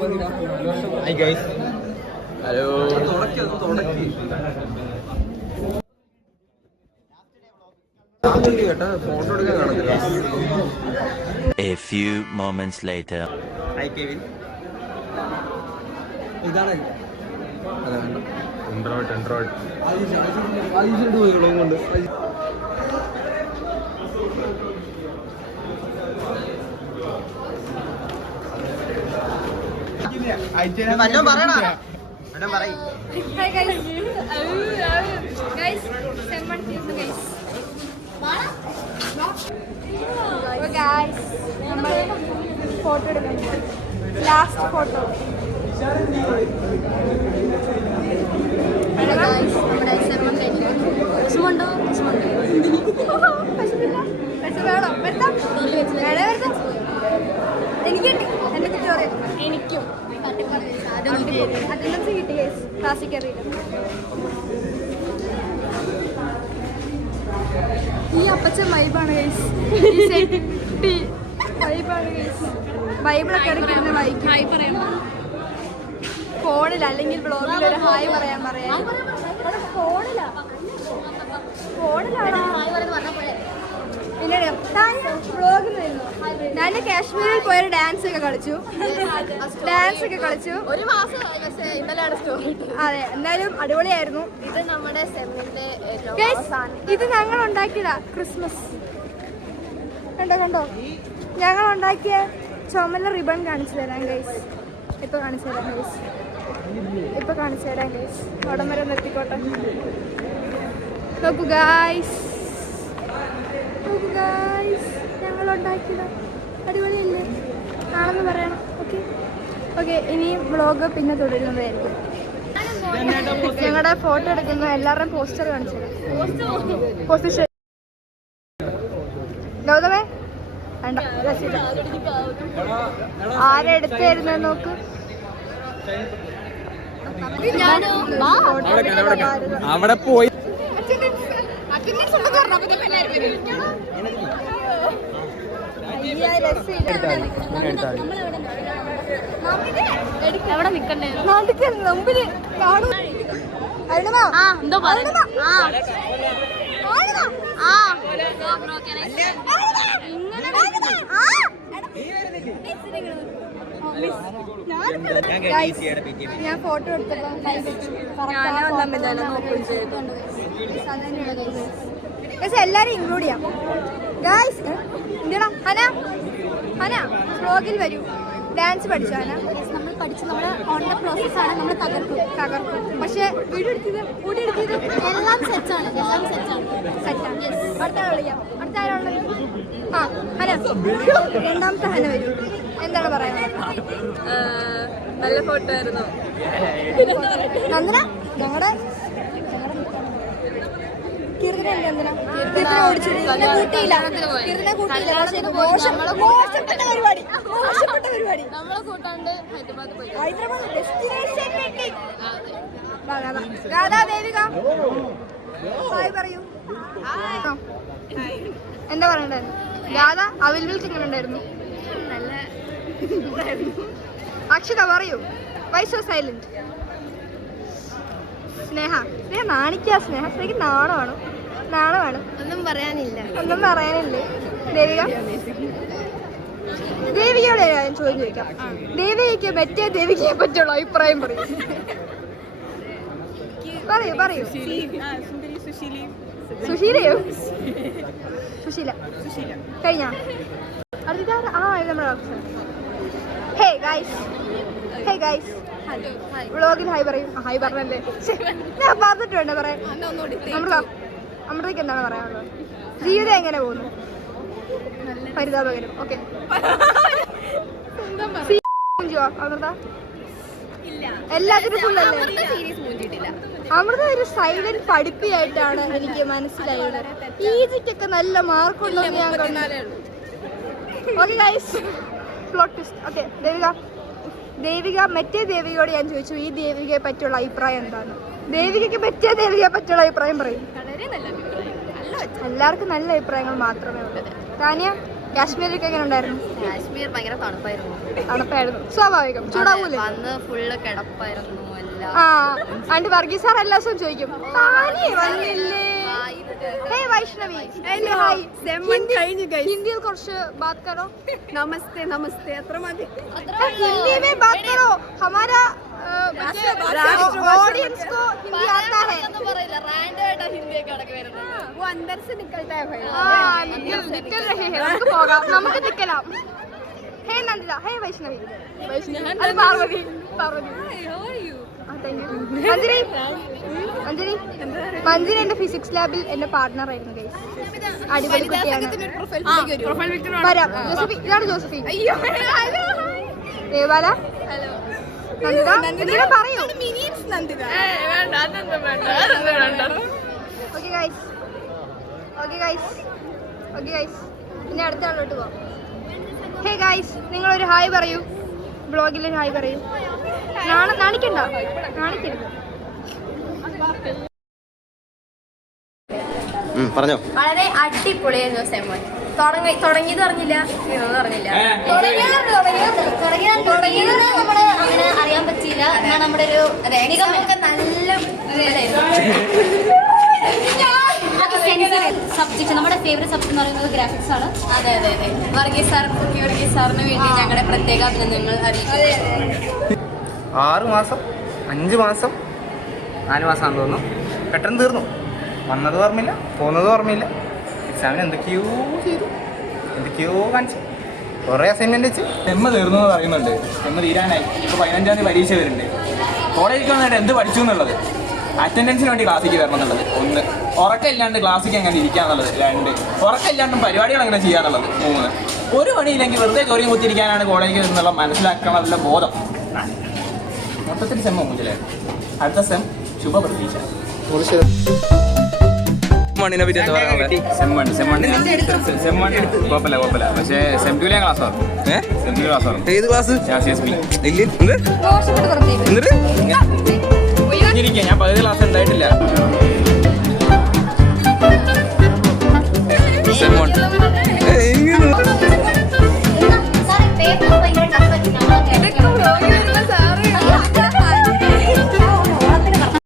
Hi guys. Hello. Photo എടുക്കാൻ കാണത്തില്ല. A few moments later. Hi Kevin. ഇതാണ് കൊണ്ട് ഫോട്ടോ എടുക്കുന്നു. Last photo. എനിക്ക് എനിക്കും അറ്റൻഡൻസ് കിട്ടി ക്ലാസ്സിൽ കയറിയില്ല. ഈ അപ്പച്ചൻ വൈബാണ് ഗൈസ്. വൈബാണ് ഗൈസ്. ബൈബിളൊക്കെ എടുക്കുന്ന ഹായ് പറയാം ഫോണിൽ, അല്ലെങ്കിൽ ബ്ലോഗിൽ ഒരു ഹായ് പറയാൻ ഫോണിലാണ്. പിന്നെ ബ്ലോഗിൽ വരുന്നു. ഞാൻ കാശ്മീരിൽ പോയൊരു ഡാൻസ് ഒക്കെ കളിച്ചു. ഒരു മാസം ഇന്നലെയാണ് സ്റ്റോറി. അതെ, എന്തായാലും അടിപൊളിയായിരുന്നു. ഇത് നമ്മുടെ സെമ്മിന്റെ ഇത് ഞങ്ങൾ ഉണ്ടാക്കിയതാ. ക്രിസ്മസ് കണ്ടോ ഞങ്ങൾ ഉണ്ടാക്കിയ ചുമല റിബൺ കാണിച്ചു തരാം ഗൈസ്. ഇപ്പൊ കാണിച്ചു തരാം ഗൈസ്. അവിടം വരെ നിർത്തിക്കോട്ടെ. നോക്കൂ ഗൈസ്, ഞങ്ങൾ ഉണ്ടാക്കിയതാ. അടിപൊളിയല്ലേ? ആണെന്ന് പറയണം. ഓക്കെ ഇനി വ്ളോഗ് പിന്നെ തുടരുന്നതായിരിക്കും. ഞങ്ങളുടെ ഫോട്ടോ എടുക്കുന്ന എല്ലാവരുടെയും പോസ്റ്റർ കാണിച്ചു തരാം. ഗൗതമേ വേണ്ട, ആരെ എടുത്തായിരുന്നു നോക്ക്. അവിടെ പോയി എവിടെ നിക്കണ്ടേ? മുമ്പില് കാണും. ഞാൻ ഫോട്ടോ എടുത്തപ്പോ എല്ലാരും ഇൻക്ലൂഡ് ചെയ്യാം ഗായ്സ്. എന്തിനാ ഹന വ്ളോഗിൽ വരൂ. ഡാൻസ് പഠിച്ചോ ഹന? നമ്മൾ പഠിച്ചു. നമ്മുടെ ഓൺ ദ പ്രോസസ്സാണ്. നമ്മൾ തകർക്കും. പക്ഷെ വീഡിയോ എടുത്തത് എല്ലാം സെറ്റാണ്. അടുത്ത ആളെ വിളിക്കാം. അടുത്ത ആളുള്ളത് ഹന. രണ്ടാമത്തെ ഹന വരൂ. എന്താണ് പറയുന്നത്? നല്ല ഫോട്ടോ ആയിരുന്നു. നന്ദന ഞങ്ങളുടെ കൂട്ടിയില്ല. മോശപ്പെട്ട പരിപാടി. നമ്മളെ കൂട്ടാണ്ട് Hyderabad destination meeting. Radha Devika hi പറയൂ. എന്താ പറയണ്ടേ? രാധ അവിൽ മിൽക്ക് എങ്ങനെ ഉണ്ടായിരുന്നു? അക്ഷിത പറയൂ. Why so silent? സ്നേഹ സ്നേഹയ്ക്ക് നാണമാണ്. ഒന്നും പറയാനില്ലേ? ദേവികയോട് ഞാൻ ചോദിക്കാം. ദേവികയ്ക്ക് മറ്റേ ദേവികയെ പറ്റിയുള്ള അഭിപ്രായം പറയൂ. സുശീലയോ? സുശീല കഴിഞ്ഞ അടുത്ത ഹേ ഗൈസ് വ്ളോഗിൽ ഹായ് പറയും. ഹായ് പറഞ്ഞല്ലേ? ഞാൻ പറഞ്ഞിട്ട് വേണ്ട പറയാൻ. അമൃതയ്ക്ക് എന്താണ് പറയാനുള്ളത്? ജീവിതം എങ്ങനെ പോകുന്നു? പരിതാപകരം. ഓക്കെ അമൃത എല്ലാത്തിനും ഫുള്ളല്ലേ? അമൃത ഒരു സൈലന്റ് പഠിപ്പിയായിട്ടാണ് എനിക്ക് മനസ്സിലായത്. ഈജിക്കൊക്കെ നല്ല മാർക്കുണ്ടെന്ന് ഞാൻ കണ്ടാലേ. Okay guys, plot twist. Okay Devika മറ്റേ ദേവികയോട് ഞാൻ ചോദിച്ചു ഈ ദേവികയെ പറ്റിയുള്ള അഭിപ്രായം എന്താണ്. ദേവികയ്ക്ക് മറ്റേ ദേവികയെ പറ്റിയുള്ള അഭിപ്രായം പറയും. എല്ലാവർക്കും നല്ല അഭിപ്രായങ്ങൾ മാത്രമേ ഉള്ളൂ. താനിയ കാശ്മീരൊക്കെ എങ്ങനെ ഉണ്ടായിരുന്നു? കാശ്മീർ ഭയങ്കര തണുപ്പായിരുന്നു. തണുപ്പായിരുന്നു, സ്വാഭാവികം. ചൂടാവൂലേ? അന്ന് ഫുള്ള് കിടപ്പായിരുന്നു എല്ലാം. ആ ആണ്ട് വർഗീസ് സാർ എല്ലാ ദിവസവും ചോദിക്കും താനേ വന്നില്ലേ. Hey Vaishnavi, hello hi. Hindi കുറച്ച് बात करो. നമസ്തേ നമസ്തേ അത്ര മതി. हिंदी में बात करो. हमारा ऑडियंस को हिंदी आता है. वो अंदर से निकलता है भाई. हाँ निकल रहे हैं. നമുക്ക് നിൽക്കാം. ഹേ നന്ദിത, ഹേ വൈഷ്ണവി. അത് പാർവതി. മഞ്ജരി എന്റെ ഫിസിക്സ് ലാബിൽ എന്റെ പാർട്ട്ണർ ആയിരുന്നു ഗൈസ്. അടിപൊളി കുട്ടിയാണ്. വരാം. ജോസഫി, ഇതാണ് ജോസഫി. ദേവാല നന്ദിത എന്തിനാ പറയൂ. Okay guys, okay guys, okay guys. ഇനി അടുത്ത ആളിലോട്ട് പോവാം. ഹേ ഗൈസ്, നിങ്ങളൊരു ഹായ് പറയൂ. ബ്ലോഗിൽ ഒരു ഹായ് പറയൂ. കാണിക്കണ്ട, കാണിക്കരുത്. പറഞ്ഞോ. വളരെ അടിപൊളിയായിരുന്നു സെമ്മൻ. തുടങ്ങിയത് അറിഞ്ഞില്ല, തുടങ്ങിയത് നമ്മള് അങ്ങനെ അറിയാൻ പറ്റിയില്ല. എന്നാൽ നമ്മുടെ ഒരു നിഗമനമൊക്കെ നല്ല സബ്ജക്ട്, നമ്മുടെ ഫേവറേറ്റ് സബ്ജക്ട് എന്ന് പറയുന്നത് ഗ്രാഫിക്സ് ആണ്. അതെ അതെ അതെ. വർഗീസ് സാറിന് വേണ്ടി ഞങ്ങളുടെ പ്രത്യേക അഭിനന്ദനങ്ങൾ അറിയിക്കുന്നു. 6 മാസം 5 മാസം 4 മാസമാണെന്ന് തോന്നുന്നു. പെട്ടെന്ന് തീർന്നു. വന്നത് ഓർമ്മയില്ല, പോകുന്നത് ഓർമ്മയില്ല. എക്സാമിന് എന്തൊക്കെയോ ചെയ്തു, എന്തൊക്കെയോ കാണിച്ചു, കുറേ അസൈൻമെന്റ് വെച്ച്. സെമ്മ തീർന്നു എന്ന് പറയുന്നുണ്ട്. സെമ്മ തീരാനായി. ഇപ്പോൾ 15-ാം തീയതി പരീക്ഷ വരുന്നുണ്ട്. കോളേജിൽ വന്നിട്ട് എന്ത് പഠിച്ചു എന്നുള്ളത്, അറ്റൻഡൻസിന് വേണ്ടി ക്ലാസ്സിലേക്ക് വരണം എന്നുള്ളത് 1, ഉറക്കമില്ലാണ്ട് ക്ലാസ്സിലേക്ക് അങ്ങനെ ഇരിക്കുക എന്നുള്ളത് 2, ഉറക്കമില്ലാണ്ടും പരിപാടികൾ അങ്ങനെ ചെയ്യുക എന്നുള്ളത് 3, ഒരു പണിയില്ലെങ്കിൽ വെറുതെ ചോദ്യം കുത്തിരിക്കാനാണ് കോളേജിൽ നിന്നുള്ള മനസ്സിലാക്കാനുള്ള ബോധം. മൊത്തത്തിൽ സെമ്മ മുഞ്ചലായിരുന്നു. അടുത്ത സെം ശുഭ പ്രതീക്ഷ. മണ്ണിനെ പറ്റി എന്താ പറയാനുള്ളത്? സെമ്മണ് കുഴപ്പമില്ല. പക്ഷേ സെം 2 ക്ലാസ് വരും. സെം 2 ക്ലാസ് വരും. ഏത് ക്ലാസ്? CSB. ഇല്ല എന്ത് മോശപ്പെട്ട് പറഞ്ഞു. എന്നിട്ട്